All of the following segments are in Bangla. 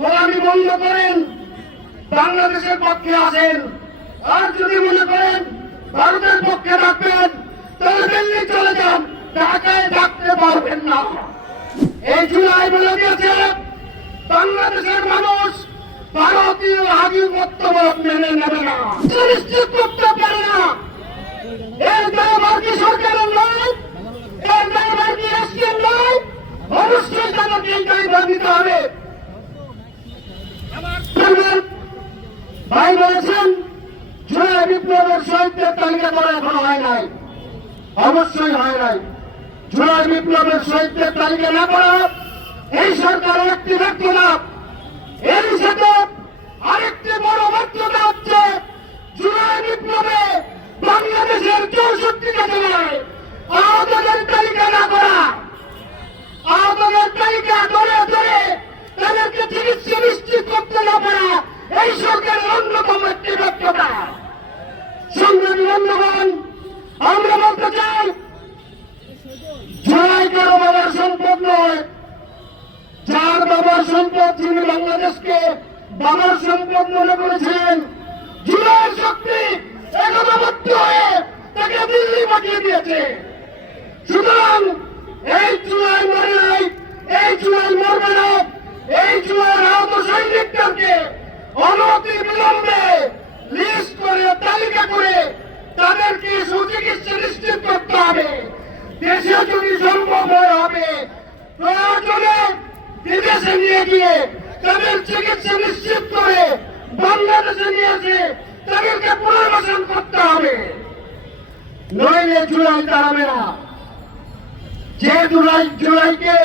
গোলামি বন্ধ করেন, বাংলাদেশের পক্ষে আসেন। আর যদি মনে করেন ভারতের পক্ষে রাখবেন, তাহলে দিল্লি চলে যান, ঢাকায় থাকতে পারবেন না। এই জুলাই বলে দিয়েছে বাংলাদেশের মানুষ ভারতীয় আধিপত্যবাদ মেনে নেবে না সুনিশ্চিত করতে পারে না এর দায়ভার কি সরকারের নয় এর দায়ভার কি রাষ্ট্রের নয় অবশ্যই তাদেরকে এই দায়ভার নিতে হবে আমার ভাই বলেছেন, জুলাই বিপ্লবের শহীদদের তালিকা করা এখনও হয় নাই। অবশ্যই হয় নাই। জুলাই বিপ্লবের শহীদদের তালিকা না করা এই সরকার একটি ব্যর্থতা এর সাথে আরেকটি বড় ব্যর্থতা হচ্ছে জুলাই বিপ্লবে বাংলাদেশের চৌষট্টিটা জেলায় আহতদের তালিকা না করা আহতদের তালিকা ধরে ধরে তাদেরকে চিকিৎসা নিশ্চিত করতে না পারা এই সরকারের অন্যতম একটি সংগ্রামী বন্ধুগণ, আমরা বলতে চাই জুলাই কারও বাবার সম্পদ নয়, যার বাবার সম্পদ যিনি বাংলাদেশকে বাবার সম্পদ মনে করেছেন জুলাই শক্তি একতাবদ্ধ হয়ে তাকে দিল্লি পাঠিয়ে দিয়েছে। সুতরাং এই চুলাই মরে নাই, এই চুলাই মরবে না এই চুলাই আহত সৈনিকদেরকে অনতি বিলম্বে লিস্ট তালিকা করে তাদেরকে সুচিকিৎসা নিশ্চিত করতে হবে। দেশে যদি সম্ভব হবে, প্রয়োজনে বিদেশে নিয়ে গিয়ে তাদের চিকিৎসা নিশ্চিত করে বাংলাদেশে নিয়ে এসে তাদেরকে পুনর্বাসন করতে হবে। নইলে জুলাই দাঁড়াবে না। যে জুলাই জুলাইকে,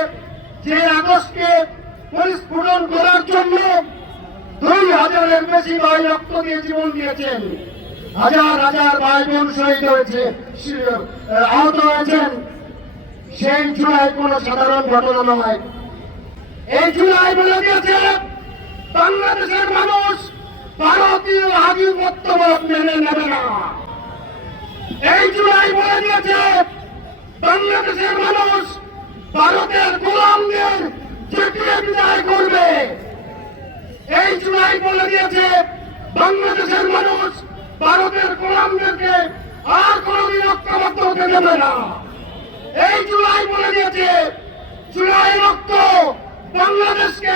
যে আগস্টকে পরিস্ফুটন করার জন্য দুই হাজারের বেশি ভাই রক্ত দিয়ে জীবন দিয়েছেন। হাজার হাজার ভাই বোন শহীদ হয়েছে আহত হয়েছেন। সেই জুলাই কোনো সাধারণ ঘটনা নয়। এই জুলাই বলে দিয়েছে বাংলাদেশের মানুষ ভারতীয় আধিপত্যবাদ মেনে নেবে না। এই জুলাই বলে দিয়েছে বাংলাদেশের মানুষ ভারতের গোলামদের চেটিয়ে বিদায় করবে এই জুলাই বলে দিয়েছে বাংলাদেশের মানুষ ভারতের গোলামদেরকে আর কোনদিন ঐক্যবদ্ধ হতে দেবে না। এই জুলাই বলে দিয়েছে, জুলাই রক্ত বাংলাদেশকে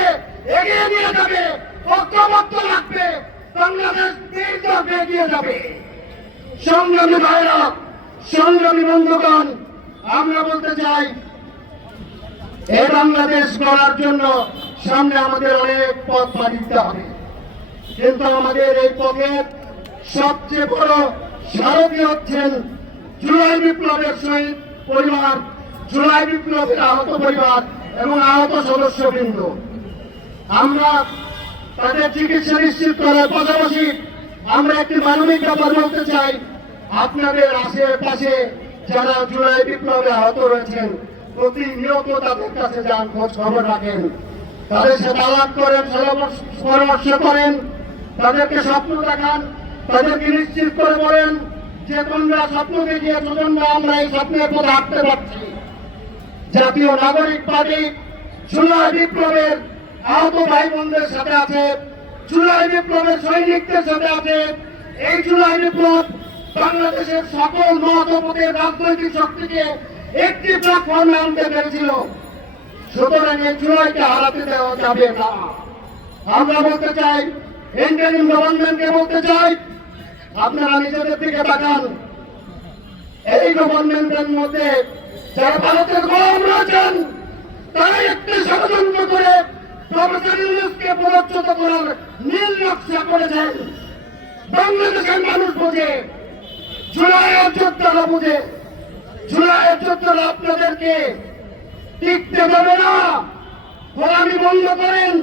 এগিয়ে নিয়ে যাবে, ঐক্যবদ্ধ রাখবে, বাংলাদেশ দীর্ঘ এগিয়ে যাবে। সংগ্রামী ভাইরা, সংগ্রামী বন্ধুগণ, আমরা বলতে চাই, এই বাংলাদেশ গড়ার জন্য সামনে আমাদের অনেক পথ পাড়ি দিতে হবে। কিন্তু আমাদের এই পথের সবচেয়ে বড় সারথী হচ্ছেন জুলাই বিপ্লবের শহীদ পরিবার, জুলাই বিপ্লবের আহত পরিবার এবং আহত সদস্যবৃন্দ। আমরা তাদের চিকিৎসা নিশ্চিত করার পাশাপাশি আমরা একটি মানবিক ব্যাপার বলতে চাই। আপনাদের আশেপাশে যারা জুলাই বিপ্লবে আহত রয়েছেন, প্রতিনিয়ত তাদের কাছে যান, খোঁজ খবর রাখেন। তাদের সাথে আলাপ করেন পরামর্শ করেন। তাদেরকে স্বপ্ন দেখান, তাদেরকে নিশ্চিত করে বলেন। যে তোমরা স্বপ্ন দেখিয়ে জন্য আমরা এই স্বপ্নের পথে হাঁটতে পারছি। জাতীয় নাগরিক পার্টি জুলাই বিপ্লবের আহত ভাই বোনদের সাথে আছে, জুলাই বিপ্লবের সৈনিকদের সাথে আছে। এই জুলাই বিপ্লব বাংলাদেশের সকল মহতপদের রাজনৈতিক শক্তিকে একটি প্ল্যাটফর্মে আনতে পেরেছিল। সুতরাং এই জুলাইকে হারাতে দেওয়া যাবে না। আমরা বলতে চাই ইন্ডিয়ান গভর্নমেন্টকে বলতে চাই আপনারা নিজেদের দিকে তাকান। এই গভর্নমেন্টের মধ্যে যারা ভারতের গোলাম রয়েছেন তারা একটি ষড়যন্ত্র করে প্রফেসর ইউনুসকে পুনর্চ্যুত করার নীল নকশা করেছেন। বাংলাদেশের মানুষ বোঝে, জুলাইয়ের যোদ্ধারা বুঝে, জুলাইয়ের যোদ্ধারা আপনাদেরকে টিকতে দেবে না। গোলামি বন্ধ করেন,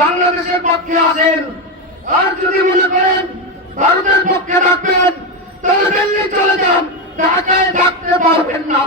বাংলাদেশের পক্ষে আসেন। আর যদি মনে করেন ভারতের পক্ষে রাখবেন তাহলে দিল্লি চলে যান ঢাকায় থাকতে পারবেন না।